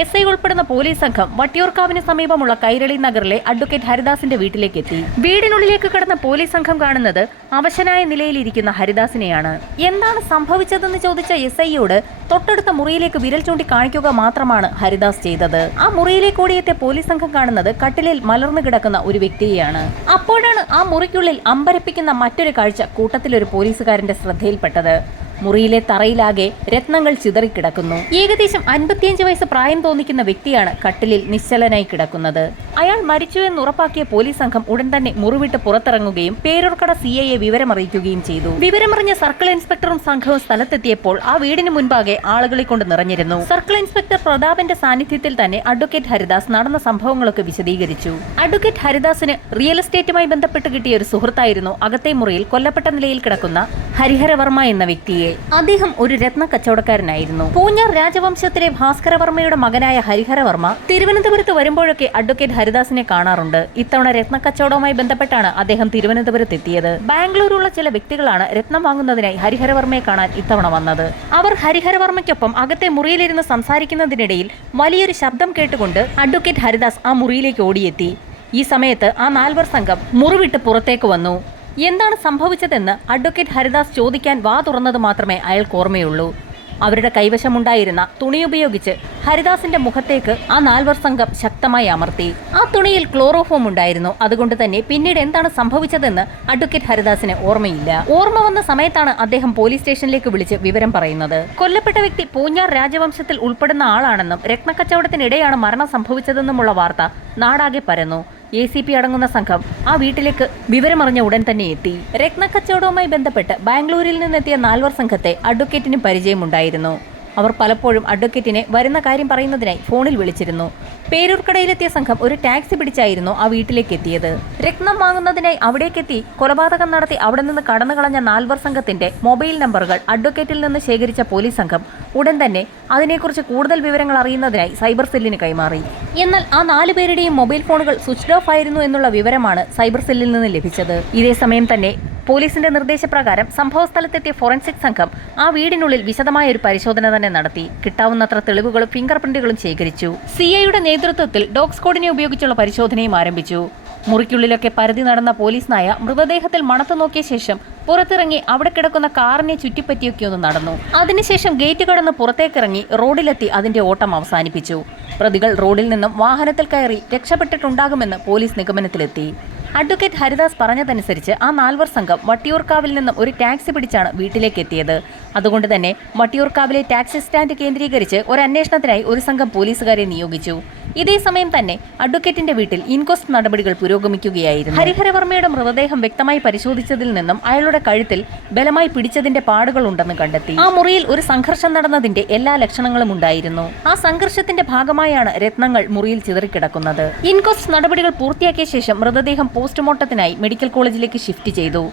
S I ഉൾപ്പെടുന്ന police സംഘം വട്ടിയൂർക്കാവിന് സമീപമുള്ള കൈരളി നഗറിലെ അഡ്വക്കേറ്റ് ഹരിദാസിന്റെ വീട്ടിലേക്ക് എത്തി വീടിനുള്ളിലേക്ക് കടന്ന പോലീസ് സംഘം കാണുന്നത് അവശനായ നിലയിലിരിക്കുന്ന ഹരിദാസിനെയാണ്. എന്താണ് സംഭവിച്ചതെന്ന് ചോദിച്ച എസ് ഐയോട് തൊട്ടടുത്ത മുറിയിലേക്ക് വിരൽ ചൂണ്ടി കാണിക്കുക മാത്രമാണ് ഹരിദാസ് ചെയ്തത്. ആ മുറിയിലേക്ക് ഓടിയെത്തിയ പോലീസ് സംഘം കാണുന്നത് കട്ടിലിൽ മലർന്നു കിടക്കുന്ന ഒരു വ്യക്തിയെയാണ്. അപ്പോഴാണ് ആ മുറിക്കുള്ളിൽ അമ്പരപ്പിക്കുന്ന മറ്റൊരു കാഴ്ച കൂട്ടത്തിലൊരു പോലീസുകാരന്റെ ശ്രദ്ധയിൽപ്പെട്ടത്. മുറിയിലെ തറയിലാകെ രത്നങ്ങൾ ചിതറിക്കിടക്കുന്നു. ഏകദേശം അൻപത്തിയഞ്ച് വയസ്സ് പ്രായം തോന്നിക്കുന്ന വ്യക്തിയാണ് കട്ടിലിൽ നിശ്ചലനായി കിടക്കുന്നത്. അയാൾ മരിച്ചു എന്ന് ഉറപ്പാക്കിയ പോലീസ് സംഘം ഉടൻ തന്നെ മുറിവിട്ട് പുറത്തിറങ്ങുകയും പേരൂർക്കട സി ഐയെ വിവരമറിയിക്കുകയും ചെയ്തു. വിവരമറിഞ്ഞ സർക്കിൾ ഇൻസ്പെക്ടറും സംഘവും സ്ഥലത്തെത്തിയപ്പോൾ ആ വീടിന് മുൻപാകെ ആളുകളെ കൊണ്ട് നിറഞ്ഞിരുന്നു. സർക്കിൾ ഇൻസ്പെക്ടർ പ്രതാപന്റെ സാന്നിധ്യത്തിൽ തന്നെ അഡ്വക്കേറ്റ് ഹരിദാസ് നടന്ന സംഭവങ്ങളൊക്കെ വിശദീകരിച്ചു. അഡ്വക്കേറ്റ് ഹരിദാസിന് റിയൽ എസ്റ്റേറ്റുമായി ബന്ധപ്പെട്ട് കിട്ടിയ ഒരു സുഹൃത്തായിരുന്നു അകത്തെ മുറിയിൽ കൊല്ലപ്പെട്ട നിലയിൽ കിടക്കുന്ന ഹരിഹരവർമ്മ എന്ന വ്യക്തിയെ. അദ്ദേഹം ഒരു രത്ന കച്ചവടക്കാരനായിരുന്നു. പൂഞ്ഞാർ രാജവംശത്തിലെ ഭാസ്കരവർമ്മയുടെ മകനായ ഹരിഹരവർമ്മ തിരുവനന്തപുരത്ത് വരുമ്പോഴൊക്കെ അഡ്വക്കേറ്റ് ഹരിദാസിനെ കാണാറുണ്ട്. ഇത്തവണ രത്ന കച്ചവടവുമായി ബന്ധപ്പെട്ടാണ് അദ്ദേഹം തിരുവനന്തപുരത്ത് എത്തിയത്. ബാംഗ്ലൂരുള്ള ചില വ്യക്തികളാണ് രത്നം വാങ്ങുന്നതിനായി ഹരിഹരവർമ്മയെ കാണാൻ ഇത്തവണ വന്നത്. അവർ ഹരിഹരവർമ്മയ്ക്കൊപ്പം അകത്തെ മുറിയിലിരുന്ന് സംസാരിക്കുന്നതിനിടയിൽ വലിയൊരു ശബ്ദം കേട്ടുകൊണ്ട് അഡ്വക്കേറ്റ് ഹരിദാസ് ആ മുറിയിലേക്ക് ഓടിയെത്തി. ഈ സമയത്ത് ആ നാൽവർ സംഘം മുറിവിട്ട് പുറത്തേക്ക് വന്നു. എന്താണ് സംഭവിച്ചതെന്ന് അഡ്വക്കേറ്റ് ഹരിദാസ് ചോദിക്കാൻ വാ തുറന്നത് മാത്രമേ അയാൾക്ക് ഓർമ്മയുള്ളൂ. അവരുടെ കൈവശമുണ്ടായിരുന്ന തുണി ഉപയോഗിച്ച് ഹരിദാസിന്റെ മുഖത്തേക്ക് ആ നാൽവർ സംഘം ശക്തമായി അമർത്തി. ആ തുണിയിൽ ക്ലോറോഫോം ഉണ്ടായിരുന്നു. അതുകൊണ്ട് തന്നെ പിന്നീട് എന്താണ് സംഭവിച്ചതെന്ന് അഡ്വക്കേറ്റ് ഹരിദാസിന് ഓർമ്മയില്ല. ഓർമ്മ വന്ന സമയത്താണ് അദ്ദേഹം പോലീസ് സ്റ്റേഷനിലേക്ക് വിളിച്ച് വിവരം പറയുന്നത്. കൊല്ലപ്പെട്ട വ്യക്തി പൂഞ്ഞാർ രാജവംശത്തിൽ ഉൾപ്പെടുന്ന ആളാണെന്നും രത്നക്കച്ചവടത്തിനിടെയാണ് മരണം സംഭവിച്ചതെന്നുമുള്ള വാർത്ത നാടാകെ പരന്നു. എ സി പി അടങ്ങുന്ന സംഘം ആ വീട്ടിലേക്ക് വിവരമറിഞ്ഞ ഉടൻ തന്നെ എത്തി. രത്നക്കച്ചവടവുമായി ബന്ധപ്പെട്ട് ബാംഗ്ലൂരിൽ നിന്നെത്തിയ നാൽവർ സംഘത്തെ അഡ്വക്കേറ്റിന് പരിചയമുണ്ടായിരുന്നു. അവർ പലപ്പോഴും അഡ്വക്കേറ്റിനെ വരുന്ന കാര്യം പറയുന്നതിനായി ഫോണിൽ വിളിച്ചിരുന്നു. പേരൂർക്കടയിലെത്തിയ സംഘം ഒരു ടാക്സി പിടിച്ചായിരുന്നു ആ വീട്ടിലേക്ക് എത്തിയത് രക്തം വാങ്ങുന്നതിനായി അവിടേക്കെത്തി കൊലപാതകം നടത്തി അവിടെ നിന്ന് കടന്നു കളഞ്ഞ നാൽവർ സംഘത്തിന്റെ മൊബൈൽ നമ്പറുകൾ അഡ്വക്കേറ്റിൽ നിന്ന് ശേഖരിച്ച പോലീസ് സംഘം ഉടൻ തന്നെ അതിനെക്കുറിച്ച് കൂടുതൽ വിവരങ്ങൾ അറിയുന്നതിനായി സൈബർ സെല്ലിന് കൈമാറി. എന്നാൽ ആ നാലു പേരുടെയും മൊബൈൽ ഫോണുകൾ സ്വിച്ച് ഓഫ് ആയിരുന്നു എന്നുള്ള വിവരമാണ് സൈബർ സെല്ലിൽ നിന്ന് ലഭിച്ചത്. ഇതേ സമയം തന്നെ പോലീസിന്റെ നിർദ്ദേശപ്രകാരം സംഭവസ്ഥലത്തെത്തിയ ഫോറൻസിക് സംഘം ആ വീടിനുള്ളിൽ വിശദമായ ഒരു പരിശോധന തന്നെ നടത്തി. കിട്ടാവുന്നത്ര തെളിവുകളും ഫിംഗർ പ്രിന്റുകളും ശേഖരിച്ചു. സിഐയുടെ നേതൃത്വത്തിൽ ഡോഗ് സ്ക്വാഡിനെ ഉപയോഗിച്ചുള്ള പരിശോധനയും ആരംഭിച്ചു. മുറിക്കുള്ളിലൊക്കെ പരതി നടന്ന പോലീസ് നായ മൃതദേഹത്തിൽ മണത്തു നോക്കിയ ശേഷം പുറത്തിറങ്ങി അവിടെ കിടക്കുന്ന കാറിനെ ചുറ്റിപ്പറ്റിയൊക്കെ ഒന്ന് നടന്നു. അതിനുശേഷം ഗേറ്റ് കടന്ന് പുറത്തേക്കിറങ്ങി റോഡിലെത്തി അതിന്റെ ഓട്ടം അവസാനിപ്പിച്ചു. പ്രതികൾ റോഡിൽ നിന്നും വാഹനത്തിൽ കയറി രക്ഷപ്പെട്ടിട്ടുണ്ടാകുമെന്ന് പോലീസ് നിഗമനത്തിലെത്തി. അഡ്വക്കേറ്റ് ഹരിദാസ് പറഞ്ഞതനുസരിച്ച് ആ നാൽവർ സംഘം വട്ടിയൂർക്കാവിൽ നിന്നും ഒരു ടാക്സി പിടിച്ചാണ് വീട്ടിലേക്ക് എത്തിയത്. അതുകൊണ്ട് തന്നെ വട്ടിയൂർക്കാവിലെ ടാക്സി സ്റ്റാൻഡ് കേന്ദ്രീകരിച്ച് ഒരു അന്വേഷണത്തിനായി ഒരു സംഘം പോലീസുകാരെ നിയോഗിച്ചു. ഇതേ സമയം തന്നെ അഡ്വക്കേറ്റിന്റെ വീട്ടിൽ ഇൻക്വസ്റ്റ് നടപടികൾ പുരോഗമിക്കുകയായിരുന്നു. ഹരിഹരവർമ്മയുടെ മൃതദേഹം വ്യക്തമായി പരിശോധിച്ചതിൽ നിന്നും അയാളുടെ കഴുത്തിൽ ബലമായി പിടിച്ചതിന്റെ പാടുകൾ ഉണ്ടെന്ന് കണ്ടെത്തി. ആ മുറിയിൽ ഒരു സംഘർഷം നടന്നതിന്റെ എല്ലാ ലക്ഷണങ്ങളും ഉണ്ടായിരുന്നു. ആ സംഘർഷത്തിന്റെ ഭാഗമായാണ് രത്നങ്ങൾ മുറിയിൽ ചിതറിക്കിടക്കുന്നത്. ഇൻക്വസ്റ്റ് നടപടികൾ പൂർത്തിയാക്കിയ ശേഷം മൃതദേഹം പോസ്റ്റ്മോർട്ടത്തിനായി മെഡിക്കൽ കോളേജിലേക്ക് ഷിഫ്റ്റ് ചെയ്തു.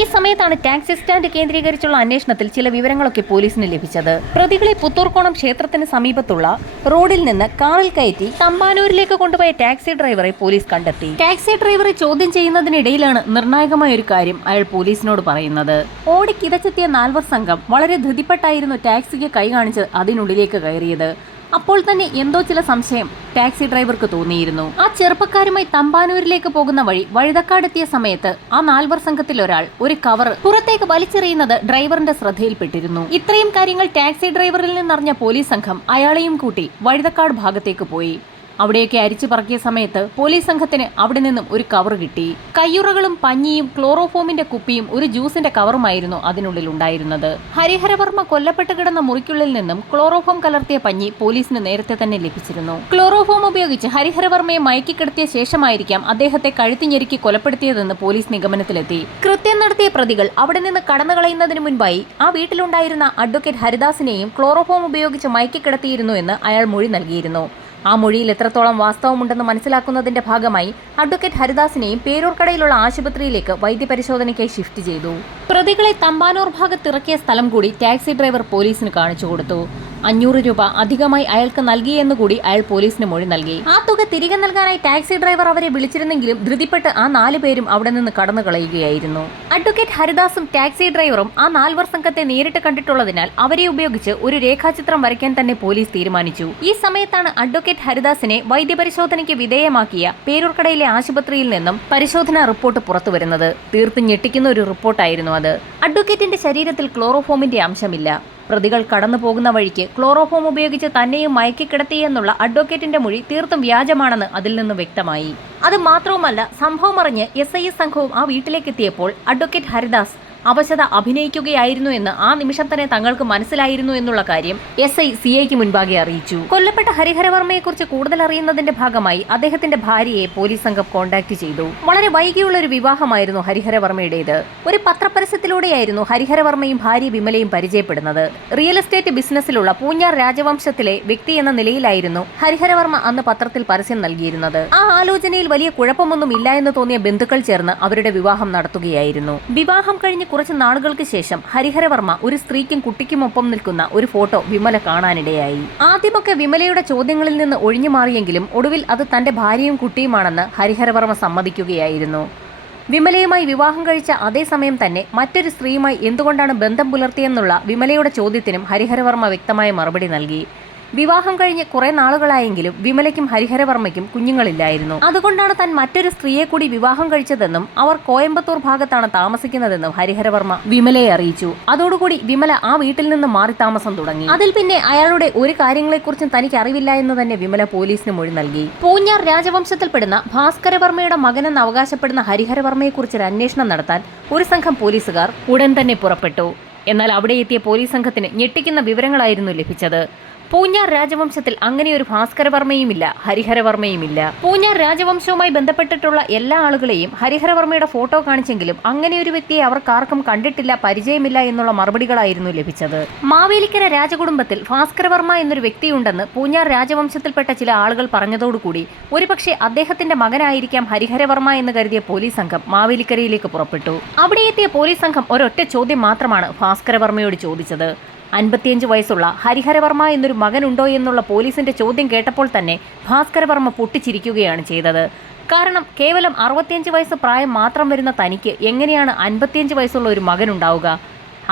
ഈ സമയത്താണ് ടാക്സി സ്റ്റാൻഡ് കേന്ദ്രീകരിച്ചുള്ള അന്വേഷണത്തിൽ ചില വിവരങ്ങളൊക്കെ പോലീസിന് ലഭിച്ചത്. പ്രതികളെ പുത്തൂർക്കോണം ക്ഷേത്രത്തിന് സമീപത്തുള്ള റോഡിൽ നിന്ന് കാറിൽ കയറ്റി തമ്പാനൂരിലേക്ക് കൊണ്ടുപോയ ടാക്സി ഡ്രൈവറെ പോലീസ് കണ്ടെത്തി. ടാക്സി ഡ്രൈവറെ ചോദ്യം ചെയ്യുന്നതിനിടയിലാണ് നിർണായകമായ ഒരു കാര്യം അയാൾ പോലീസിനോട് പറയുന്നത്. ഓടി കിതച്ചെത്തിയ നാൽവർ സംഘം വളരെ ധൃതിപ്പെട്ടായിരുന്നു ടാക്സിക്ക് കൈ കാണിച്ച് അതിനുള്ളിലേക്ക് കയറിയത്. അപ്പോൾ തന്നെ എന്തോ ചില സംശയം ടാക്സി ഡ്രൈവർക്ക് തോന്നിയിരുന്നു. ആ ചെറുപ്പക്കാരുമായി തമ്പാനൂരിലേക്ക് പോകുന്ന വഴി വഴുതക്കാടെത്തിയ സമയത്ത് ആ നാൽവർ സംഘത്തിൽ ഒരാൾ ഒരു കവർ പുറത്തേക്ക് വലിച്ചെറിയുന്നത് ഡ്രൈവറിന്റെ ശ്രദ്ധയിൽപ്പെട്ടിരുന്നു. ഇത്രയും കാര്യങ്ങൾ ടാക്സി ഡ്രൈവറിൽ നിന്നറിഞ്ഞ പോലീസ് സംഘം അയാളെയും കൂട്ടി വഴുതക്കാട് ഭാഗത്തേക്ക് പോയി. അവിടെയൊക്കെ അരിച്ചു പറക്കിയ സമയത്ത് പോലീസ് സംഘത്തിന് അവിടെ നിന്നും ഒരു കവർ കിട്ടി. കയ്യുറകളും പഞ്ഞിയും ക്ലോറോഫോമിന്റെ കുപ്പിയും ഒരു ജ്യൂസിന്റെ കവറുമായിരുന്നു അതിനുള്ളിൽ ഉണ്ടായിരുന്നത്. ഹരിഹരവർമ്മ കൊല്ലപ്പെട്ട് കിടന്ന മുറിക്കുള്ളിൽ നിന്നും ക്ലോറോഫോം കലർത്തിയ പഞ്ഞി പോലീസിന് നേരത്തെ തന്നെ ലഭിച്ചിരുന്നു. ക്ലോറോഫോം ഉപയോഗിച്ച് ഹരിഹരവർമ്മയെ മയക്കിക്കിടത്തിയ ശേഷമായിരിക്കാം അദ്ദേഹത്തെ കഴുത്തിഞ്ഞെരുക്കി കൊലപ്പെടുത്തിയതെന്ന് പോലീസ് നിഗമനത്തിലെത്തി. കൃത്യം നടത്തിയ പ്രതികൾ അവിടെ നിന്ന് കടന്നു കളയുന്നതിന് മുൻപായി ആ വീട്ടിലുണ്ടായിരുന്ന അഡ്വക്കേറ്റ് ഹരിദാസിനെയും ക്ലോറോഫോം ഉപയോഗിച്ച് മയക്കിക്കിടത്തിയിരുന്നു എന്ന് അയാൾ മൊഴി നൽകിയിരുന്നു. ആ മൊഴിയിൽ എത്രത്തോളം വാസ്തവമുണ്ടെന്ന് മനസ്സിലാക്കുന്നതിന്റെ ഭാഗമായി അഡ്വക്കേറ്റ് ഹരിദാസിനെയും പേരൂർക്കടയിലുള്ള ആശുപത്രിയിലേക്ക് വൈദ്യപരിശോധനയ്ക്കായി ഷിഫ്റ്റ് ചെയ്തു. പ്രതികളെ തമ്പാനൂർ ഭാഗത്തിറക്കിയ സ്ഥലം കൂടി ടാക്സി ഡ്രൈവർ പോലീസിന് കാണിച്ചു കൊടുത്തു. അഞ്ഞൂറ് രൂപ അധികമായി അയാൾക്ക് നൽകിയെന്ന് കൂടി അയാൾ പോലീസിന് മൊഴി നൽകി. ആ തുക തിരികെ നൽകാനായി ടാക്സി ഡ്രൈവർ അവരെ വിളിച്ചിരുന്നെങ്കിലും ധൃതിപ്പെട്ട് ആ നാലു പേരും അവിടെ നിന്ന് കടന്നു കളയുകയായിരുന്നു. അഡ്വക്കേറ്റ് ഹരിദാസും ടാക്സി ഡ്രൈവറും ആ നാൽവർ സംഘത്തെ നേരിട്ട് കണ്ടിട്ടുള്ളതിനാൽ അവരെ ഉപയോഗിച്ച് ഒരു രേഖാചിത്രം വരയ്ക്കാൻ തന്നെ പോലീസ് തീരുമാനിച്ചു. ഈ സമയത്താണ് അഡ്വക്കേറ്റ് ഹരിദാസിനെ വൈദ്യപരിശോധനയ്ക്ക് വിധേയമാക്കിയ പേരൂർക്കടയിലെ ആശുപത്രിയിൽ നിന്നും പരിശോധനാ റിപ്പോർട്ട് പുറത്തു വരുന്നത് തീർത്തും ഞെട്ടിക്കുന്ന ഒരു റിപ്പോർട്ടായിരുന്നു അത്. അഡ്വക്കേറ്റിന്റെ ശരീരത്തിൽ ക്ലോറോഫോമിന്റെ അംശമില്ല. പ്രതികൾ കടന്നു പോകുന്ന വഴിക്ക് ക്ലോറോഫോം ഉപയോഗിച്ച് തന്നെയും മയക്കിക്കിടത്തിയെന്നുള്ള അഡ്വക്കേറ്റിന്റെ മൊഴി തീർത്തും വ്യാജമാണെന്ന് അതിൽ നിന്ന് വ്യക്തമായി. അത് മാത്രവുമല്ല സംഭവം അറിഞ്ഞ് എസ് ഐ എസ് സംഘവും ആ വീട്ടിലേക്കെത്തിയപ്പോൾ അഡ്വക്കേറ്റ് ഹരിദാസ് അവശത അഭിനയിക്കുകയായിരുന്നു എന്ന് ആ നിമിഷം തന്നെ തങ്ങൾക്ക് മനസ്സിലായിരുന്നു എന്നുള്ള കാര്യം എസ് ഐ സി ഐക്ക് മുൻപാകെ അറിയിച്ചു. കൊല്ലപ്പെട്ട ഹരിഹരവർമ്മയെക്കുറിച്ച് കൂടുതൽ അറിയുന്നതിന്റെ ഭാഗമായി അദ്ദേഹത്തിന്റെ ഭാര്യയെ പോലീസ് സംഘം കോൺടാക്ട് ചെയ്തു. വളരെ വൈകിയുള്ള ഒരു വിവാഹമായിരുന്നു ഹരിഹരവർമ്മയുടേത് ഒരു പത്രപരസ്യത്തിലൂടെയായിരുന്നു ഹരിഹരവർമ്മയും ഭാര്യ വിമലയും പരിചയപ്പെടുന്നത്. റിയൽ എസ്റ്റേറ്റ് ബിസിനസ്സിലുള്ള പൂഞ്ഞാർ രാജവംശത്തിലെ വ്യക്തി എന്ന നിലയിലായിരുന്നു ഹരിഹരവർമ്മ അന്ന് പത്രത്തിൽ പരസ്യം നൽകിയിരുന്നത്. ആ ആലോചനയിൽ വലിയ കുഴപ്പമൊന്നും ഇല്ല എന്ന് തോന്നിയ ബന്ധുക്കൾ ചേർന്ന് അവരുടെ വിവാഹം നടത്തുകയായിരുന്നു. വിവാഹം കഴിഞ്ഞ് കുറച്ച് നാളുകൾക്ക് ശേഷം ഹരിഹരവർമ്മ ഒരു സ്ത്രീക്കും കുട്ടിക്കുമൊപ്പം നിൽക്കുന്ന ഒരു ഫോട്ടോ വിമല കാണാനിടയായി. ആദ്യമൊക്കെ വിമലയുടെ ചോദ്യങ്ങളിൽ നിന്ന് ഒഴിഞ്ഞു മാറിയെങ്കിലും ഒടുവിൽ അത് തന്റെ ഭാര്യയും കുട്ടിയുമാണെന്ന് ഹരിഹരവർമ്മ സമ്മതിക്കുകയായിരുന്നു. വിമലയുമായി വിവാഹം കഴിച്ച അതേ സമയം തന്നെ മറ്റൊരു സ്ത്രീയുമായി എന്തുകൊണ്ടാണ് ബന്ധം പുലർത്തിയെന്നുള്ള വിമലയുടെ ചോദ്യത്തിനും ഹരിഹരവർമ്മ വ്യക്തമായ മറുപടി നൽകി. വിവാഹം കഴിഞ്ഞ് കുറെ നാളുകളായെങ്കിലും വിമലയ്ക്കും ഹരിഹരവർമ്മയ്ക്കും കുഞ്ഞുങ്ങളില്ലായിരുന്നു. അതുകൊണ്ടാണ് താൻ മറ്റൊരു സ്ത്രീയെ കൂടി വിവാഹം കഴിച്ചതെന്നും അവർ കോയമ്പത്തൂർ ഭാഗത്താണ് താമസിക്കുന്നതെന്നും ഹരിഹരവർമ്മ വിമലയെ അറിയിച്ചു. അതോടുകൂടി വിമല ആ വീട്ടിൽ നിന്ന് മാറി താമസം തുടങ്ങി. അതിൽ പിന്നെ അയാളുടെ ഒരു കാര്യങ്ങളെക്കുറിച്ചും തനിക്ക് അറിവില്ല എന്ന് തന്നെ വിമല പോലീസിന് മൊഴി നൽകി. പൂഞ്ഞാർ രാജവംശത്തിൽപ്പെടുന്ന ഭാസ്കരവർമ്മയുടെ മകനെന്ന് അവകാശപ്പെടുന്ന ഹരിഹരവർമ്മയെക്കുറിച്ച് ഒരു അന്വേഷണം നടത്താൻ ഒരു സംഘം പോലീസുകാർ ഉടൻ തന്നെ പുറപ്പെട്ടു. എന്നാൽ അവിടെ എത്തിയ പോലീസ് സംഘത്തിന് ഞെട്ടിക്കുന്ന വിവരങ്ങളായിരുന്നു ലഭിച്ചത്. പൂഞ്ഞാർ രാജവംശത്തിൽ അങ്ങനെയൊരു ഭാസ്കരവർമ്മയുമില്ല ഹരിഹരവർമ്മയുമില്ല പൂഞ്ഞാർ രാജവംശവുമായി ബന്ധപ്പെട്ടിട്ടുള്ള എല്ലാ ആളുകളെയും ഹരിഹരവർമ്മയുടെ ഫോട്ടോ കാണിച്ചെങ്കിലും അങ്ങനെയൊരു വ്യക്തിയെ അവർക്കാർക്കും കണ്ടിട്ടില്ല പരിചയമില്ല എന്നുള്ള മറുപടികളായിരുന്നു ലഭിച്ചത്. മാവേലിക്കര രാജകുടുംബത്തിൽ ഭാസ്കരവർമ്മ എന്നൊരു വ്യക്തിയുണ്ടെന്ന് പൂഞ്ഞാർ രാജവംശത്തിൽപ്പെട്ട ചില ആളുകൾ പറഞ്ഞതോടുകൂടി ഒരുപക്ഷെ അദ്ദേഹത്തിന്റെ മകനായിരിക്കാം ഹരിഹരവർമ്മ എന്ന് കരുതിയ പോലീസ് സംഘം മാവേലിക്കരയിലേക്ക് പുറപ്പെട്ടു. അവിടെ എത്തിയ പോലീസ് സംഘം ഒരൊറ്റ ചോദ്യം മാത്രമാണ് ഭാസ്കരവർമ്മയോട് ചോദിച്ചത്. അൻപത്തിയഞ്ച് വയസ്സുള്ള ഹരിഹരവർമ്മ എന്നൊരു മകനുണ്ടോ എന്നുള്ള പോലീസിന്റെ ചോദ്യം കേട്ടപ്പോൾ തന്നെ ഭാസ്കരവർമ്മ പൊട്ടിച്ചിരിക്കുകയാണ് ചെയ്തത്. കാരണം കേവലം അറുപത്തിയഞ്ച് വയസ്സ് പ്രായം മാത്രം വരുന്ന തനിക്ക് എങ്ങനെയാണ് അൻപത്തിയഞ്ച് വയസ്സുള്ള ഒരു മകനുണ്ടാവുക?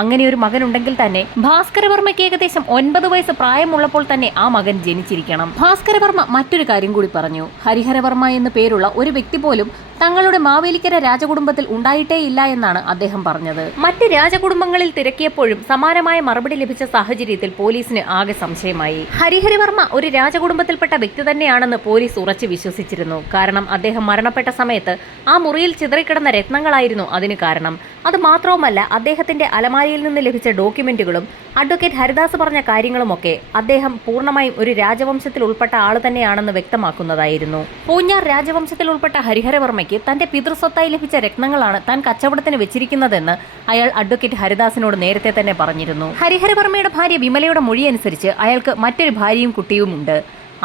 അങ്ങനെ ഒരു മകൻ ഉണ്ടെങ്കിൽ തന്നെ ഭാസ്കരവർമ്മയ്ക്ക് ഏകദേശം ഒൻപത് വയസ്സ് പ്രായമുള്ളപ്പോൾ തന്നെ ആ മകൻ ജനിച്ചിരിക്കണം. ഭാസ്കരവർമ്മ മറ്റൊരു കാര്യം കൂടി പറഞ്ഞു. ഹരിഹരവർമ്മ എന്ന് പേരുള്ള ഒരു വ്യക്തി പോലും തങ്ങളുടെ മാവേലിക്കര രാജകുടുംബത്തിൽ ഉണ്ടായിട്ടേ ഇല്ല എന്നാണ് അദ്ദേഹം പറഞ്ഞത്. മറ്റ് രാജകുടുംബങ്ങളിൽ തിരക്കിയപ്പോഴും സമാനമായ മറുപടി ലഭിച്ച സാഹചര്യത്തിൽ പോലീസിന് ആകെ സംശയമായി. ഹരിഹരവർമ്മ ഒരു രാജകുടുംബത്തിൽപ്പെട്ട വ്യക്തി തന്നെയാണെന്ന് പോലീസ് ഉറച്ചു വിശ്വസിച്ചിരുന്നു. കാരണം അദ്ദേഹം മരണപ്പെട്ട സമയത്ത് ആ മുറിയിൽ ചിതറിക്കിടന്ന രത്നങ്ങളായിരുന്നു അതിന് കാരണം. അത് മാത്രവുമല്ല അദ്ദേഹത്തിന്റെ അലമാരിയിൽ നിന്ന് ലഭിച്ച ഡോക്യുമെന്റുകളും അഡ്വക്കേറ്റ് ഹരിദാസ് പറഞ്ഞ കാര്യങ്ങളുമൊക്കെ അദ്ദേഹം പൂർണമായും ഒരു രാജവംശത്തിൽ ഉൾപ്പെട്ട ആൾ തന്നെയാണെന്ന് വ്യക്തമാക്കുന്നതായിരുന്നു. പൂഞ്ഞാർ രാജവംശത്തിൽ ഉൾപ്പെട്ട ഹരിഹരവർമ്മയ്ക്ക് തന്റെ പിതൃസ്വത്തായി ലഭിച്ച രത്നങ്ങളാണ് താൻ കച്ചവടത്തിന് വെച്ചിരിക്കുന്നതെന്ന് അയാൾ അഡ്വക്കേറ്റ് ഹരിദാസിനോട് നേരത്തെ തന്നെ പറഞ്ഞിരുന്നു. ഹരിഹരവർമ്മയുടെ ഭാര്യ വിമലയുടെ മൊഴിയനുസരിച്ച് അയാൾക്ക് മറ്റൊരു ഭാര്യയും കുട്ടിയുമുണ്ട്.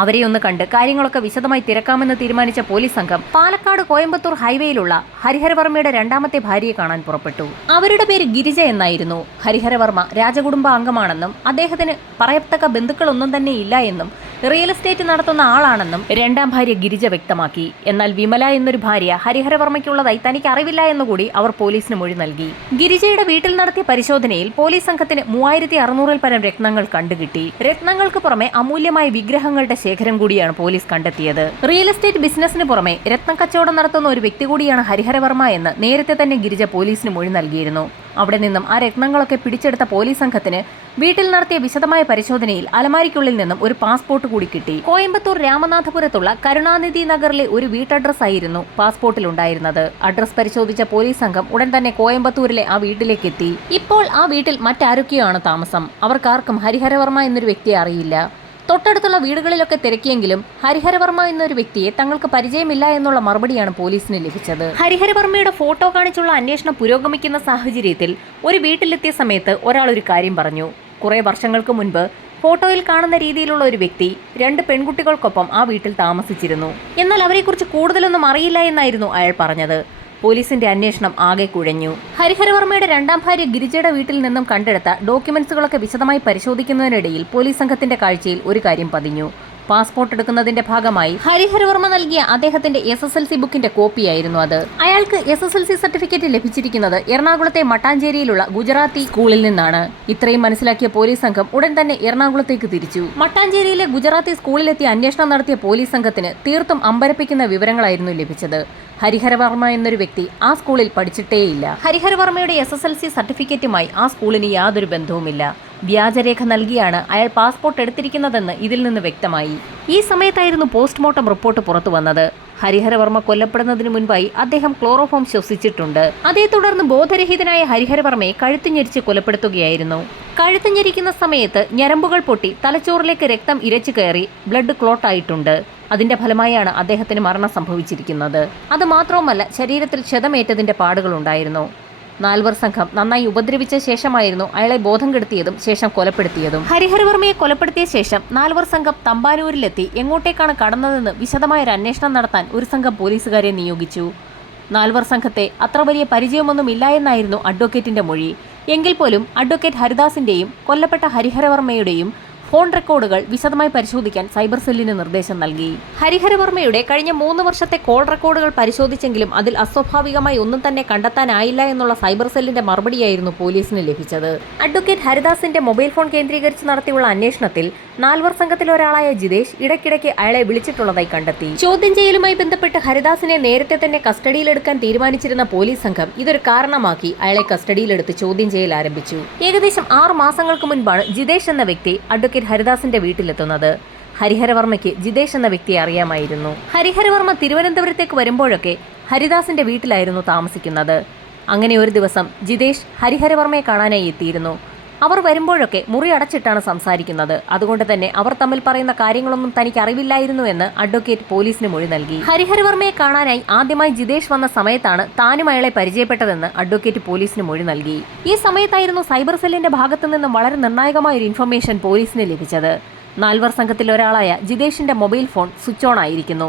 അവരെ ഒന്ന് കണ്ട് കാര്യങ്ങളൊക്കെ വിശദമായി തിരക്കാമെന്ന് തീരുമാനിച്ച പോലീസ് സംഘം പാലക്കാട് കോയമ്പത്തൂർ ഹൈവേയിലുള്ള ഹരിഹരവർമ്മയുടെ രണ്ടാമത്തെ ഭാര്യയെ കാണാൻ പുറപ്പെട്ടു. അവരുടെ പേര് ഗിരിജ എന്നായിരുന്നു. ഹരിഹരവർമ്മ രാജകുടുംബ അംഗമാണെന്നും അദ്ദേഹത്തിന് പറയത്തക്ക ബന്ധുക്കളൊന്നും തന്നെ ഇല്ല എന്നും റിയൽ എസ്റ്റേറ്റ് നടത്തുന്ന ആളാണെന്നും രണ്ടാം ഭാര്യ ഗിരിജ വ്യക്തമാക്കി. എന്നാൽ വിമല എന്നൊരു ഭാര്യ ഹരിഹരവർമ്മയ്ക്കുള്ളതായി തനിക്ക് അറിവില്ല എന്നുകൂടി അവർ പോലീസിന് മൊഴി നൽകി. ഗിരിജയുടെ വീട്ടിൽ നടത്തിയ പരിശോധനയിൽ പോലീസ് സംഘത്തിന് മൂവായിരത്തി അറുന്നൂറിൽ പരം രത്നങ്ങൾ കണ്ടുകിട്ടി. രത്നങ്ങൾക്ക് പുറമെ അമൂല്യമായ വിഗ്രഹങ്ങളുടെ ശേഖരം കൂടിയാണ് പോലീസ് കണ്ടെത്തിയത്. റിയൽ എസ്റ്റേറ്റ് ബിസിനസിന് പുറമെ രത്ന കച്ചവടം നടത്തുന്ന ഒരു വ്യക്തി കൂടിയാണ് ഹരിഹരവർമ്മ എന്ന് നേരത്തെ തന്നെ ഗിരിജ പോലീസിന് മൊഴി നൽകിയിരുന്നു. അവിടെ നിന്നും ആ രത്നങ്ങളൊക്കെ പിടിച്ചെടുത്ത പോലീസ് സംഘത്തിന് വീട്ടിൽ നടത്തിയ വിശദമായ പരിശോധനയിൽ അലമാരിക്കുള്ളിൽ നിന്നും ഒരു പാസ്പോർട്ട് കൂടി കിട്ടി. കോയമ്പത്തൂർ രാമനാഥപുരത്തുള്ള കരുണാനിധി നഗറിലെ ഒരു വീട്ടഡ്രസ് ആയിരുന്നു പാസ്പോർട്ടിൽ ഉണ്ടായിരുന്നത്. അഡ്രസ് പരിശോധിച്ച പോലീസ് സംഘം ഉടൻ തന്നെ കോയമ്പത്തൂരിലെ ആ വീട്ടിലേക്ക് എത്തി. ഇപ്പോൾ ആ വീട്ടിൽ മറ്റാരൊക്കെയാണ് താമസം? അവർക്കാർക്കും ഹരിഹരവർമ്മ എന്നൊരു വ്യക്തിയെ അറിയില്ല. തൊട്ടടുത്തുള്ള വീടുകളിലൊക്കെ തിരക്കിയെങ്കിലും ഹരിഹരവർമ്മ എന്നൊരു വ്യക്തിയെ തങ്ങൾക്ക് പരിചയമില്ല എന്നുള്ള മറുപടിയാണ് പോലീസിന് ലഭിച്ചത്. ഹരിഹരവർമ്മയുടെ ഫോട്ടോ കാണിച്ചുള്ള അന്വേഷണം പുരോഗമിക്കുന്ന സാഹചര്യത്തിൽ ഒരു വീട്ടിലെത്തിയ സമയത്ത് ഒരാൾ ഒരു കാര്യം പറഞ്ഞു. കുറെ വർഷങ്ങൾക്ക് മുൻപ് ഫോട്ടോയിൽ കാണുന്ന രീതിയിലുള്ള ഒരു വ്യക്തി രണ്ട് പെൺകുട്ടികൾക്കൊപ്പം ആ വീട്ടിൽ താമസിച്ചിരുന്നു. എന്നാൽ അവരെക്കുറിച്ച് കൂടുതലൊന്നും അറിയില്ല എന്നായിരുന്നു അയാൾ പറഞ്ഞത്. പോലീസിന്റെ അന്വേഷണം ആകെ കുഴഞ്ഞു. ഹരിഹരവർമ്മയുടെ രണ്ടാം ഭാര്യ ഗിരിജയുടെ വീട്ടിൽ നിന്നും കണ്ടെടുത്ത ഡോക്യുമെന്റ്സുകളൊക്കെ വിശദമായി പരിശോധിക്കുന്നതിനിടയിൽ പോലീസ് സംഘത്തിന്റെ കാഴ്ചയിൽ ഒരു കാര്യം പതിഞ്ഞു. പാസ്പോർട്ട് എടുക്കുന്നതിന്റെ ഭാഗമായി ഹരിഹരവർമ്മ നൽകിയ അദ്ദേഹത്തിന്റെ എസ് എസ് എൽ സി ബുക്കിന്റെ കോപ്പിയായിരുന്നു അത്. അയാൾക്ക് S S L C certificate ലഭിച്ചിരിക്കുന്നത് എറണാകുളത്തെ മട്ടാഞ്ചേരിയിലുള്ള ഗുജറാത്തി സ്കൂളിൽ നിന്നാണ്. ഇത്രയും മനസ്സിലാക്കിയ പോലീസ് സംഘം ഉടൻ തന്നെ എറണാകുളത്തേക്ക് തിരിച്ചു. മട്ടാഞ്ചേരിയിലെ ഗുജറാത്തി സ്കൂളിലെത്തി അന്വേഷണം നടത്തിയ പോലീസ് സംഘത്തിന് തീർത്തും അമ്പരപ്പിക്കുന്ന വിവരങ്ങളായിരുന്നു ലഭിച്ചത്. ഹരിഹരവർമ്മ എന്നൊരു വ്യക്തി ആ സ്കൂളിൽ പഠിച്ചിട്ടേയില്ല. ഹരിഹരവർമ്മയുടെ എസ് എസ് എൽ സി സർട്ടിഫിക്കറ്റുമായി ആ സ്കൂളിന് യാതൊരു ബന്ധവുമില്ല. വ്യാജരേഖ നൽകിയാണ് അയാൾ പാസ്പോർട്ട് എടുത്തിരിക്കുന്നതെന്ന് ഇതിൽ നിന്ന് വ്യക്തമായി. ഈ സമയത്തായിരുന്നു പോസ്റ്റ്മോർട്ടം റിപ്പോർട്ട് പുറത്തു വന്നത്. ഹരിഹരവർമ്മ കൊല്ലപ്പെടുന്നതിന് മുൻപായി അദ്ദേഹം ക്ലോറോഫോം ശ്വസിച്ചിട്ടുണ്ട്. അതേ തുടർന്ന് ബോധരഹിതനായ ഹരിഹരവർമ്മയെ കഴുത്തുഞ്ഞെരിച്ച് കൊലപ്പെടുത്തുകയായിരുന്നു. കഴുത്തുഞ്ഞെരിക്കുന്ന സമയത്ത് ഞരമ്പുകൾ പൊട്ടി തലച്ചോറിലേക്ക് രക്തം ഇരച്ചു കയറി ബ്ലഡ് ക്ലോട്ട് ആയിട്ടുണ്ട്. അതിന്റെ ഫലമായാണ് അദ്ദേഹത്തിന് മരണം സംഭവിച്ചിരിക്കുന്നത്. അത് മാത്രവുമല്ല ശരീരത്തിൽ ക്ഷതമേറ്റതിന്റെ പാടുകളുണ്ടായിരുന്നു. നാൽവർ സംഘം നന്നായി ഉപദ്രവിച്ച ശേഷമായിരുന്നു അയാളെ ബോധം കെടുത്തിയതും ശേഷം കൊലപ്പെടുത്തിയതും. ഹരിഹരവർമ്മയെ കൊലപ്പെടുത്തിയ ശേഷം നാൽവർ സംഘം തമ്പാനൂരിലെത്തി എങ്ങോട്ടേക്കാണ് കടന്നതെന്ന് വിശദമായ ഒരു അന്വേഷണം നടത്താൻ ഒരു സംഘം പോലീസുകാരെ നിയോഗിച്ചു. നാൽവർ സംഘത്തെ അത്ര വലിയ പരിചയമൊന്നും ഇല്ല എന്നായിരുന്നു അഡ്വക്കേറ്റിന്റെ മൊഴി. എങ്കിൽ പോലും അഡ്വക്കേറ്റ് ഹരിദാസിന്റെയും കൊല്ലപ്പെട്ട ഹരിഹരവർമ്മയുടെയും ഫോൺ റെക്കോർഡുകൾ വിശദമായി പരിശോധിക്കാൻ സൈബർ സെല്ലിന് നിർദ്ദേശം നൽകി. ഹരിഹരവർമ്മയുടെ കഴിഞ്ഞ മൂന്ന് വർഷത്തെ കോൾ റെക്കോർഡുകൾ പരിശോധിച്ചെങ്കിലും അതിൽ അസ്വാഭാവികമായി ഒന്നും തന്നെ കണ്ടെത്താനായില്ല എന്നുള്ള സൈബർ സെല്ലിന്റെ മറുപടിയായിരുന്നു പോലീസിന് ലഭിച്ചത്. അഡ്വക്കേറ്റ് ഹരിദാസിന്റെ മൊബൈൽ ഫോൺ കേന്ദ്രീകരിച്ച് നടത്തിയുള്ള അന്വേഷണത്തിൽ നാൽവർ സംഘത്തിലൊരാളായ ജിതേഷ് ഇടയ്ക്കിടയ്ക്ക് അയാളെ വിളിച്ചിട്ടുള്ളതായി കണ്ടെത്തി. ചോദ്യം ചെയ്യലുമായി ബന്ധപ്പെട്ട് ഹരിദാസിനെ നേരത്തെ തന്നെ കസ്റ്റഡിയിലെടുക്കാൻ തീരുമാനിച്ചിരുന്ന പോലീസ് സംഘം ഇതൊരു കാരണമാക്കി അയാളെ കസ്റ്റഡിയിലെടുത്ത് ചോദ്യം ചെയ്യൽ ആരംഭിച്ചു. ഏകദേശം ആറ് മാസങ്ങൾക്ക് മുൻപാണ് ജിതേഷ് എന്ന വ്യക്തി അഡ്വക്കേറ്റ് ഹരിദാസിന്റെ വീട്ടിലെത്തുന്നത്. ഹരിഹരവർമ്മയ്ക്ക് ജിതേഷ് എന്ന വ്യക്തിയെ അറിയാമായിരുന്നു. ഹരിഹരവർമ്മ തിരുവനന്തപുരത്തേക്ക് വരുമ്പോഴൊക്കെ ഹരിദാസിന്റെ വീട്ടിലായിരുന്നു താമസിക്കുന്നത്. അങ്ങനെ ഒരു ദിവസം ജിതേഷ് ഹരിഹരവർമ്മയെ കാണാനായി എത്തിയിരുന്നു. അവർ വരുമ്പോഴൊക്കെ മുറി അടച്ചിട്ടാണ് സംസാരിക്കുന്നത്. അതുകൊണ്ട് തന്നെ അവർ തമ്മിൽ പറയുന്ന കാര്യങ്ങളൊന്നും തനിക്ക് അറിവില്ലായിരുന്നു എന്ന് അഡ്വക്കേറ്റ് പോലീസിന് മൊഴി നൽകി. ഹരിഹരവർമ്മയെ കാണാനായി ആദ്യമായി ജിതേഷ് വന്ന സമയത്താണ് താനും അയാളെ പരിചയപ്പെട്ടതെന്ന് അഡ്വക്കേറ്റ് പോലീസിന് മൊഴി നൽകി. ഈ സമയത്തായിരുന്നു സൈബർ സെല്ലിന്റെ ഭാഗത്തു നിന്നും വളരെ നിർണായകമായ ഒരു ഇൻഫർമേഷൻ പോലീസിന് ലഭിച്ചത്. നാൽവർ സംഘത്തിൽ ഒരാളായ ജിതേഷിന്റെ മൊബൈൽ ഫോൺ സ്വിച്ച് ഓൺ ആയിരിക്കുന്നു.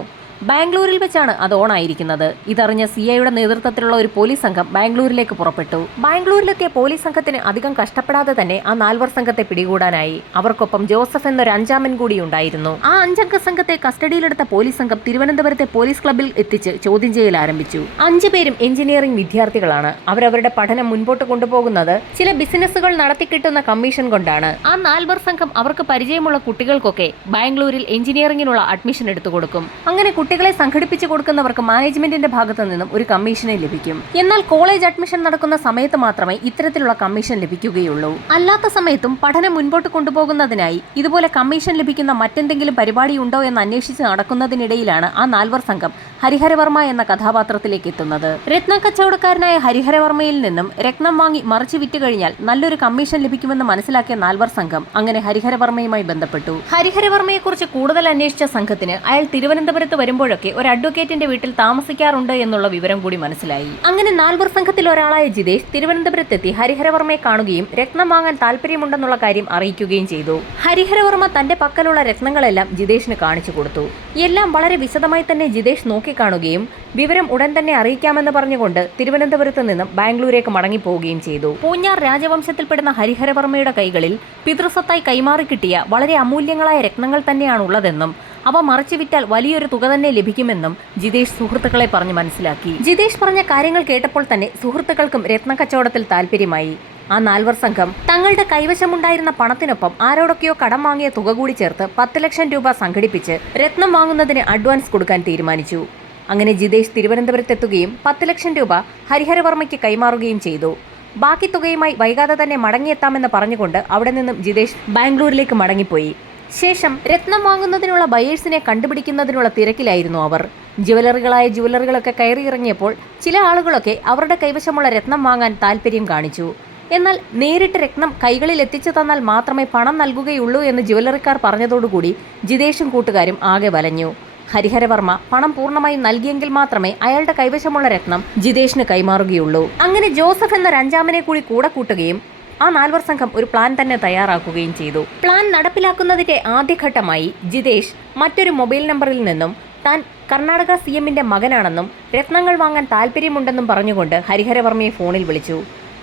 ബാംഗ്ലൂരിൽ വെച്ചാണ് അത് ഓൺ ആയിരിക്കുന്നത് ഇതറിഞ്ഞ സി ഐയുടെ നേതൃത്വത്തിലുള്ള ഒരു പോലീസ് സംഘം ബാംഗ്ലൂരിലേക്ക് പുറപ്പെട്ടു. ബാംഗ്ലൂരിലെത്തിയ പോലീസ് സംഘത്തിന് അധികം കഷ്ടപ്പെടാതെ തന്നെ ആ നാൽവർ സംഘത്തെ പിടികൂടാനായി. അവർക്കൊപ്പം ജോസഫ് എന്നൊരു അഞ്ചാമൻ കൂടി ഉണ്ടായിരുന്നു. ആ അഞ്ചംഗ സംഘത്തെ കസ്റ്റഡിയിലെടുത്ത പോലീസ് സംഘം തിരുവനന്തപുരത്തെ പോലീസ് ക്ലബിൽ എത്തിച്ച് ചോദ്യം ചെയ്യൽ ആരംഭിച്ചു. അഞ്ചു പേരും എഞ്ചിനീയറിംഗ് വിദ്യാർത്ഥികളാണ്. അവരവരുടെ പഠനം മുൻപോട്ട് കൊണ്ടുപോകുന്നത് ചില ബിസിനസ്സുകൾ നടത്തി കിട്ടുന്ന കമ്മീഷൻ കൊണ്ടാണ്. ആ നാൽവർ സംഘം അവർക്ക് പരിചയമുള്ള കുട്ടികൾക്കൊക്കെ ബാംഗ്ലൂരിൽ എഞ്ചിനീയറിംഗിനുള്ള അഡ്മിഷൻ എടുത്തു കൊടുക്കും. അങ്ങനെ കുട്ടികളെ സംഘടിപ്പിച്ചു കൊടുക്കുന്നവർക്ക് മാനേജ്മെന്റിന്റെ ഭാഗത്തു നിന്നും ഒരു കമ്മീഷനെ ലഭിക്കും. എന്നാൽ കോളേജ് അഡ്മിഷൻ നടക്കുന്ന സമയത്ത് മാത്രമേ ഇത്തരത്തിലുള്ള കമ്മീഷൻ ലഭിക്കുകയുള്ളൂ. അല്ലാത്ത സമയത്തും പഠനം മുൻപോട്ട് കൊണ്ടുപോകുന്നതിനായി ഇതുപോലെ കമ്മീഷൻ ലഭിക്കുന്ന മറ്റെന്തെങ്കിലും പരിപാടി ഉണ്ടോ എന്ന് അന്വേഷിച്ച് നടക്കുന്നതിനിടയിലാണ് ആ നാൽവർ സംഘം ഹരിഹരവർമ്മ എന്ന കഥാപാത്രത്തിലേക്ക് എത്തുന്നത്. രത്ന കച്ചവടക്കാരനായ ഹരിഹരവർമ്മയിൽ നിന്നും രത്നം വാങ്ങി മറിച്ചു വിറ്റ് കഴിഞ്ഞാൽ നല്ലൊരു കമ്മീഷൻ ലഭിക്കുമെന്ന് മനസ്സിലാക്കിയ നാൽവർ സംഘം അങ്ങനെ ഹരിഹരവർമ്മയുമായി ബന്ധപ്പെട്ടു. ഹരിഹരവർമ്മയെക്കുറിച്ച് കൂടുതൽ അന്വേഷിച്ച സംഘത്തിന് അയാൾ തിരുവനന്തപുരത്ത് വരുമ്പോഴൊക്കെ ഒരു അഡ്വക്കേറ്റിന്റെ വീട്ടിൽ താമസിക്കാറുണ്ട് എന്നുള്ള വിവരം കൂടി മനസ്സിലായി. അങ്ങനെ നാൽവർ സംഘത്തിൽ ഒരാളായ ജിതേഷ് തിരുവനന്തപുരത്തെത്തി ഹരിഹരവർമ്മയെ കാണുകയും രത്നം വാങ്ങാൻ താല്പര്യമുണ്ടെന്നുള്ള കാര്യം അറിയിക്കുകയും ചെയ്തു. ഹരിഹരവർമ്മ തന്റെ പക്കലുള്ള രത്നങ്ങളെല്ലാം ജിതേഷിന് കാണിച്ചു കൊടുത്തു. എല്ലാം വളരെ വിശദമായി തന്നെ ജിതേഷ് നോക്കിക്കാണുകയും വിവരം ഉടൻ തന്നെ അറിയിക്കാമെന്ന് പറഞ്ഞുകൊണ്ട് തിരുവനന്തപുരത്ത് നിന്നും ബാംഗ്ലൂരേക്ക് മടങ്ങിപ്പോവുകയും ചെയ്തു. പൂഞ്ഞാർ രാജവംശത്തിൽപ്പെടുന്ന ഹരിഹരവർമ്മയുടെ കൈകളിൽ പിതൃസ്വത്തായി കൈമാറി കിട്ടിയ വളരെ അമൂല്യങ്ങളായ രത്നങ്ങൾ തന്നെയാണ് ഉള്ളതെന്നും അവ മറച്ചു വിറ്റാൽ വലിയൊരു തുക തന്നെ ലഭിക്കുമെന്നും ജിതേഷ് സുഹൃത്തുക്കളെ പറഞ്ഞു മനസ്സിലാക്കി. ജിതേഷ് പറഞ്ഞ കാര്യങ്ങൾ കേട്ടപ്പോൾ തന്നെ സുഹൃത്തുക്കൾക്കും രത്നക്കച്ചവടത്തിൽ താല്പര്യമായി ആ നാൽവർ സംഘം തങ്ങളുടെ കൈവശമുണ്ടായിരുന്ന പണത്തിനൊപ്പം ആരോടൊക്കെയോ കടം വാങ്ങിയ തുക കൂടി ചേർത്ത് പത്ത് ലക്ഷം രൂപ സംഘടിപ്പിച്ച് രത്നം വാങ്ങുന്നതിന് അഡ്വാൻസ് കൊടുക്കാൻ തീരുമാനിച്ചു. അങ്ങനെ ജിതേഷ് തിരുവനന്തപുരത്തെത്തുകയും പത്ത് ലക്ഷം രൂപ ഹരിഹരവർമ്മയ്ക്ക് കൈമാറുകയും ചെയ്തു. ബാക്കി തുകയുമായി വൈകാതെ തന്നെ മടങ്ങിയെത്താമെന്ന് പറഞ്ഞുകൊണ്ട് അവിടെ നിന്നും ജിതേഷ് ബാംഗ്ലൂരിലേക്ക് മടങ്ങിപ്പോയി. ശേഷം രത്നം വാങ്ങുന്നതിനുള്ള ബയേഴ്സിനെ കണ്ടുപിടിക്കുന്നതിനുള്ള തിരക്കിലായിരുന്നു അവർ. ജുവലറികളായ ജുവലറികളൊക്കെ കയറിയിറങ്ങിയപ്പോൾ ചില ആളുകളൊക്കെ അവരുടെ കൈവശമുള്ള രത്നം വാങ്ങാൻ താല്പര്യം കാണിച്ചു. എന്നാൽ നേരിട്ട് രത്നം കൈകളിൽ എത്തിച്ചു തന്നാൽ മാത്രമേ പണം നൽകുകയുള്ളൂ എന്ന് ജുവലറിക്കാർ പറഞ്ഞതോടുകൂടി ജിതേഷും കൂട്ടുകാരും ആകെ വലഞ്ഞു. ഹരിഹരവർമ്മ പണം പൂർണമായും നൽകിയെങ്കിൽ മാത്രമേ അയാളുടെ കൈവശമുള്ള രത്നം ജിതേഷിന് കൈമാറുകയുള്ളൂ. അങ്ങനെ ജോസഫ് എന്ന രണ്ടാമനെ കൂടി കൂടെ കൂട്ടുകയും ആ നാൽവർ സംഘം ഒരു പ്ലാൻ തന്നെ തയ്യാറാക്കുകയും ചെയ്തു. പ്ലാൻ നടപ്പിലാക്കുന്നതിന്റെ ആദ്യഘട്ടമായി ജിതേഷ് മറ്റൊരു മൊബൈൽ നമ്പറിൽ നിന്നും താൻ കർണാടക സി എമ്മിന്റെ മകനാണെന്നും രത്നങ്ങൾ വാങ്ങാൻ താല്പര്യമുണ്ടെന്നും പറഞ്ഞുകൊണ്ട് ഹരിഹരവർമ്മയെ ഫോണിൽ വിളിച്ചു.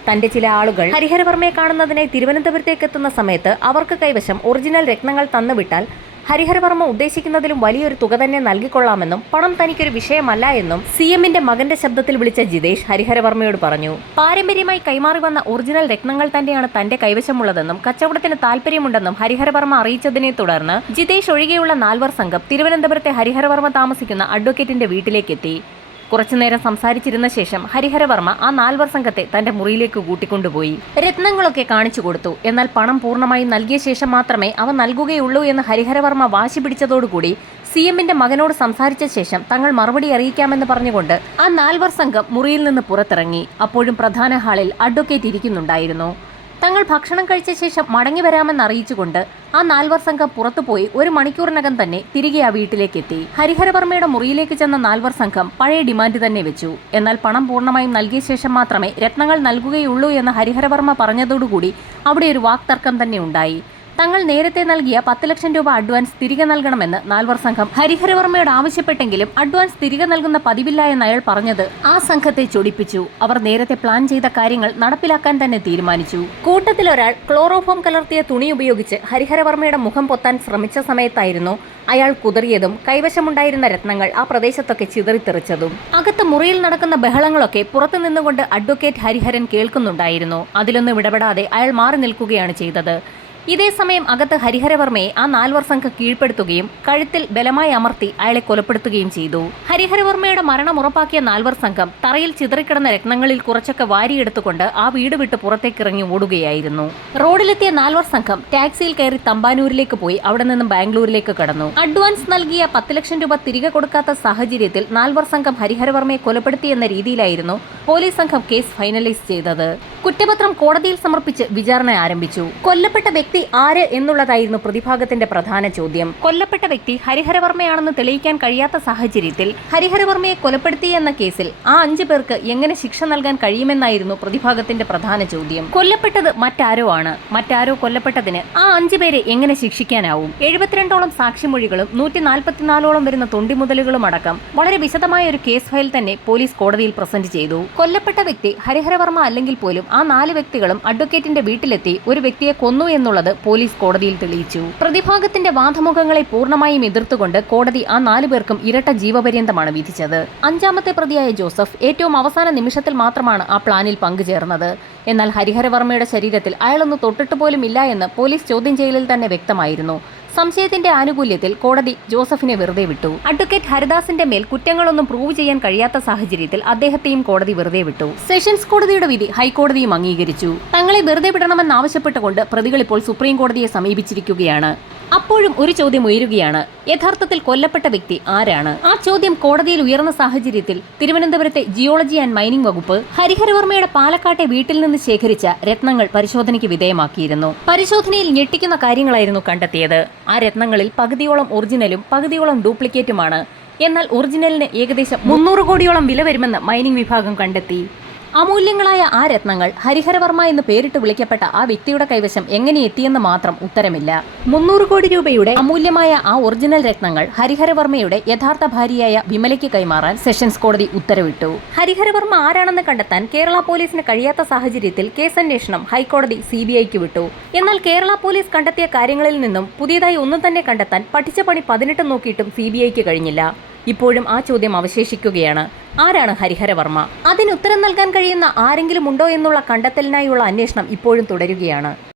തന്റെ ചില ആളുകൾ ഹരിഹരവർമ്മയെ കാണുന്നതിനായി തിരുവനന്തപുരത്തേക്ക് എത്തുന്ന സമയത്ത് അവർക്ക് കൈവശം ഒറിജിനൽ രത്നങ്ങൾ തന്നുവിട്ടാൽ ഹരിഹരവർമ്മ ഉദ്ദേശിക്കുന്നതിലും വലിയൊരു തുക തന്നെ നൽകിക്കൊള്ളാമെന്നും പണം തനിക്കൊരു വിഷയമല്ല എന്നും സി എമ്മിന്റെ മകന്റെ ശബ്ദത്തിൽ വിളിച്ച ജിതേഷ് ഹരിഹരവർമ്മയോട് പറഞ്ഞു. പാരമ്പര്യമായി കൈമാറി വന്ന ഒറിജിനൽ രത്നങ്ങൾ തന്നെയാണ് തന്റെ കൈവശമുള്ളതെന്നും കച്ചവടത്തിന് താല്പര്യമുണ്ടെന്നും ഹരിഹരവർമ്മ അറിയിച്ചതിനെ തുടർന്ന് ജിതേഷ് ഒഴികെയുള്ള നാൽവർ സംഘം തിരുവനന്തപുരത്തെ ഹരിഹരവർമ്മ താമസിക്കുന്ന അഡ്വക്കേറ്റിന്റെ വീട്ടിലേക്കെത്തി. കുറച്ചുനേരം സംസാരിച്ചിരുന്ന ശേഷം ഹരിഹരവർമ്മ ആ നാൽവർ സംഘത്തെ തന്റെ മുറിയിലേക്ക് കൂട്ടിക്കൊണ്ടുപോയി. രത്നങ്ങളൊക്കെ കാണിച്ചു കൊടുത്തു. എന്നാൽ പണം പൂർണമായും നൽകിയ ശേഷം മാത്രമേ അവ നൽകുകയുള്ളൂ എന്ന് ഹരിഹരവർമ്മ വാശി പിടിച്ചതോടുകൂടി സി എമ്മിന്റെ മകനോട് സംസാരിച്ച ശേഷം തങ്ങൾ മറുപടി അറിയിക്കാമെന്ന് പറഞ്ഞുകൊണ്ട് ആ നാൽവർ സംഘം മുറിയിൽ നിന്ന് പുറത്തിറങ്ങി. അപ്പോഴും പ്രധാന ഹാളിൽ അഡ്വക്കേറ്റ് ഇരിക്കുന്നുണ്ടായിരുന്നു. തങ്ങൾ ഭക്ഷണം കഴിച്ച ശേഷം മടങ്ങി വരാമെന്ന് അറിയിച്ചുകൊണ്ട് ആ നാൽവർ സംഘം പുറത്തുപോയി ഒരു മണിക്കൂറിനകം തന്നെ തിരികെ ആ വീട്ടിലേക്ക് എത്തി ഹരിഹരവർമ്മയുടെ മുറിയിലേക്ക് ചെന്ന നാൽവർ സംഘം പഴയ ഡിമാൻഡ് തന്നെ വെച്ചു. എന്നാൽ പണം പൂർണമായും നൽകിയ ശേഷം മാത്രമേ രത്നങ്ങൾ നൽകുകയുള്ളൂ എന്ന് ഹരിഹരവർമ്മ പറഞ്ഞതോടുകൂടി അവിടെ ഒരു വാക്തർക്കം തന്നെ ഉണ്ടായി. തങ്ങൾ നേരത്തെ നൽകിയ പത്ത് ലക്ഷം രൂപ അഡ്വാൻസ് തിരികെ നൽകണമെന്ന് നാൽവർ സംഘം ഹരിഹരവർമ്മയോട് ആവശ്യപ്പെട്ടെങ്കിലും അഡ്വാൻസ് തിരികെ നൽകുന്ന പതിവില്ല എന്ന് അയാൾ പറഞ്ഞത്. ആ സംഘത്തെ ചൊടിപ്പിച്ചു. അവർ നേരത്തെ പ്ലാൻ ചെയ്ത കാര്യങ്ങൾ നടപ്പിലാക്കാൻ തന്നെ തീരുമാനിച്ചു. കൂട്ടത്തിൽ ഒരാൾ ക്ലോറോഫോം കലർത്തിയ തുണി ഉപയോഗിച്ച് ഹരിഹരവർമ്മയുടെ മുഖം പൊത്താൻ ശ്രമിച്ച സമയത്തായിരുന്നു അയാൾ കുതറിയതും കൈവശമുണ്ടായിരുന്ന രത്നങ്ങൾ ആ പ്രദേശത്തൊക്കെ ചിതറിത്തെറിച്ചതും. അകത്ത് മുറിയിൽ നടക്കുന്ന ബഹളങ്ങളൊക്കെ പുറത്തു നിന്നുകൊണ്ട് അഡ്വക്കേറ്റ് ഹരിഹരൻ കേൾക്കുന്നുണ്ടായിരുന്നു. അതിലൊന്നും ഇടപെടാതെ അയാൾ മാറി നിൽക്കുകയാണ് ചെയ്തത്. ഇതേ സമയം അകത്ത് ഹരിഹരവർമ്മയെ ആ നാൽവർ സംഘം കീഴ്പ്പെടുത്തുകയും കഴുത്തിൽ ബലമായി അമർത്തി അയാളെ കൊലപ്പെടുത്തുകയും ചെയ്തു. ഹരിഹരവർമ്മയുടെ മരണം ഉറപ്പാക്കിയ നാൽവർ സംഘം തറയിൽ ചിതറിക്കിടന്ന രത്നങ്ങളിൽ കുറച്ചൊക്കെ വാരിയെടുത്തുകൊണ്ട് ആ വീട് വിട്ട് പുറത്തേക്ക് ഇറങ്ങി ഓടുകയായിരുന്നു. റോഡിലെത്തിയ നാൽവർ സംഘം ടാക്സിയിൽ കയറി തമ്പാനൂരിലേക്ക് പോയി അവിടെ നിന്നും ബാംഗ്ലൂരിലേക്ക് കടന്നു. അഡ്വാൻസ് നൽകിയ പത്ത് ലക്ഷം രൂപ തിരികെ കൊടുക്കാത്ത സാഹചര്യത്തിൽ നാൽവർ സംഘം ഹരിഹരവർമ്മയെ കൊലപ്പെടുത്തിയെന്ന രീതിയിലായിരുന്നു പോലീസ് സംഘം കേസ് ഫൈനലൈസ് ചെയ്തത്. കുറ്റപത്രം കോടതിയിൽ സമർപ്പിച്ച് വിചാരണ ആരംഭിച്ചു. കൊല്ലപ്പെട്ട ആര് എന്നുള്ളതായിരുന്നു പ്രതിഭാഗത്തിന്റെ പ്രധാന ചോദ്യം. കൊല്ലപ്പെട്ട വ്യക്തി ഹരിഹരവർമ്മയാണെന്ന് തെളിയിക്കാൻ കഴിയാത്ത സാഹചര്യത്തിൽ ഹരിഹരവർമ്മയെ കൊലപ്പെടുത്തി എന്ന കേസിൽ ആ അഞ്ചു പേർക്ക് എങ്ങനെ ശിക്ഷ നൽകാൻ കഴിയുമെന്നായിരുന്നു പ്രതിഭാഗത്തിന്റെ പ്രധാന ചോദ്യം. കൊല്ലപ്പെട്ടത് മറ്റാരോ ആണ്. മറ്റാരോ കൊല്ലപ്പെട്ടതിന് ആ അഞ്ചു പേരെ എങ്ങനെ ശിക്ഷിക്കാനാവും? എഴുപത്തിരണ്ടോളം സാക്ഷിമൊഴികളും നൂറ്റി നാൽപ്പത്തിനാലോളം വരുന്ന തൊണ്ടിമുതലുകളും അടക്കം വളരെ വിശദമായ ഒരു കേസ് ഫയൽ തന്നെ പോലീസ് കോടതിയിൽ പ്രസന്റ് ചെയ്തു. കൊല്ലപ്പെട്ട വ്യക്തി ഹരിഹരവർമ്മ അല്ലെങ്കിൽ പോലും ആ നാല് വ്യക്തികളും അഡ്വക്കേറ്റിന്റെ വീട്ടിലെത്തി ഒരു വ്യക്തിയെ കൊന്നു എന്നുള്ളത് പോലീസ് കോടതിയിൽ തെളിയിച്ചു. പ്രതിഭാഗത്തിന്റെ വാദമുഖങ്ങളെ പൂർണമായും എതിർത്തുകൊണ്ട് കോടതി ആ നാലു പേർക്കും ഇരട്ട ജീവപര്യന്തമാണ് വിധിച്ചത്. അഞ്ചാമത്തെ പ്രതിയായ ജോസഫ് ഏറ്റവും അവസാന നിമിഷത്തിൽ മാത്രമാണ് ആ പ്ലാനിൽ പങ്കുചേർന്നത്. എന്നാൽ ഹരിഹരവർമ്മയുടെ ശരീരത്തിൽ അയാളൊന്ന് തൊട്ടിട്ട് പോലും ഇല്ല എന്ന് പോലീസ് ചോദ്യം ചെയ്യലിൽ തന്നെ വ്യക്തമായിരുന്നു. സംശയത്തിന്റെ ആനുകൂല്യത്തിൽ കോടതി ജോസഫിനെ വെറുതെ വിട്ടു. അഡ്വക്കേറ്റ് ഹരിദാസിന്റെ മേൽ കുറ്റങ്ങളൊന്നും പ്രൂവ് ചെയ്യാൻ കഴിയാത്ത സാഹചര്യത്തിൽ അദ്ദേഹത്തെയും കോടതി വെറുതെ വിട്ടു. സെഷൻസ് കോടതിയുടെ വിധി ഹൈക്കോടതിയും അംഗീകരിച്ചു. തങ്ങളെ വെറുതെ വിടണമെന്നാവശ്യപ്പെട്ടുകൊണ്ട് പ്രതികൾ ഇപ്പോൾ സുപ്രീം കോടതിയെ സമീപിച്ചിരിക്കുകയാണ്. അപ്പോഴും ഒരു ചോദ്യം ഉയരുകയാണ്. യഥാർത്ഥത്തിൽ കൊല്ലപ്പെട്ട വ്യക്തി ആരാണ്? ആ ചോദ്യം കോടതിയിൽ ഉയർന്ന സാഹചര്യത്തിൽ തിരുവനന്തപുരത്തെ ജിയോളജി ആൻഡ് മൈനിംഗ് വകുപ്പ് ഹരിഹരവർമ്മയുടെ പാലക്കാട്ടെ വീട്ടിൽ നിന്ന് ശേഖരിച്ച രത്നങ്ങൾ പരിശോധനയ്ക്ക് വിധേയമാക്കിയിരുന്നു. പരിശോധനയിൽ ഞെട്ടിക്കുന്ന കാര്യങ്ങളായിരുന്നു കണ്ടെത്തിയത്. ആ രത്നങ്ങളിൽ പകുതിയോളം ഒറിജിനലും പകുതിയോളം ഡ്യൂപ്ലിക്കേറ്റുമാണ്. എന്നാൽ ഒറിജിനലിന് ഏകദേശം മുന്നൂറ് കോടിയോളം വില വരുമെന്ന് മൈനിംഗ് വിഭാഗം കണ്ടെത്തി. അമൂല്യങ്ങളായ ആ രത്നങ്ങൾ ഹരിഹരവർമ്മ എന്ന് പേരിട്ട് വിളിക്കപ്പെട്ട ആ വ്യക്തിയുടെ കൈവശം എങ്ങനെ എത്തിയെന്ന് മാത്രം ഉത്തരമില്ല. മുന്നൂറ് കോടി രൂപയുടെ അമൂല്യമായ ആ ഒറിജിനൽ രത്നങ്ങൾ ഹരിഹരവർമ്മയുടെ യഥാർത്ഥ ഭാര്യയായ വിമലയ്ക്ക് കൈമാറാൻ സെഷൻസ് കോടതി ഉത്തരവിട്ടു. ഹരിഹരവർമ്മ ആരാണെന്ന് കണ്ടെത്താൻ കേരള പോലീസിന് കഴിയാത്ത സാഹചര്യത്തിൽ കേസന്വേഷണം ഹൈക്കോടതി സി ബി ഐക്ക് വിട്ടു. എന്നാൽ കേരള പോലീസ് കണ്ടെത്തിയ കാര്യങ്ങളിൽ നിന്നും പുതിയതായി ഒന്നും തന്നെ കണ്ടെത്താൻ പഠിച്ച പണി പതിനെട്ട് നോക്കിയിട്ടും സി ബി ഐക്ക് കഴിഞ്ഞില്ല. ഇപ്പോഴും ആ ചോദ്യം അവശേഷിക്കുകയാണ്. ആരാണ് ഹരിഹരവർമ്മ അതിന് ഉത്തരം നൽകാൻ കഴിയുന്ന ആരെങ്കിലും ഉണ്ടോ എന്നുള്ള കണ്ടെത്തലിനായുള്ള അന്വേഷണം ഇപ്പോഴും തുടരുകയാണ്.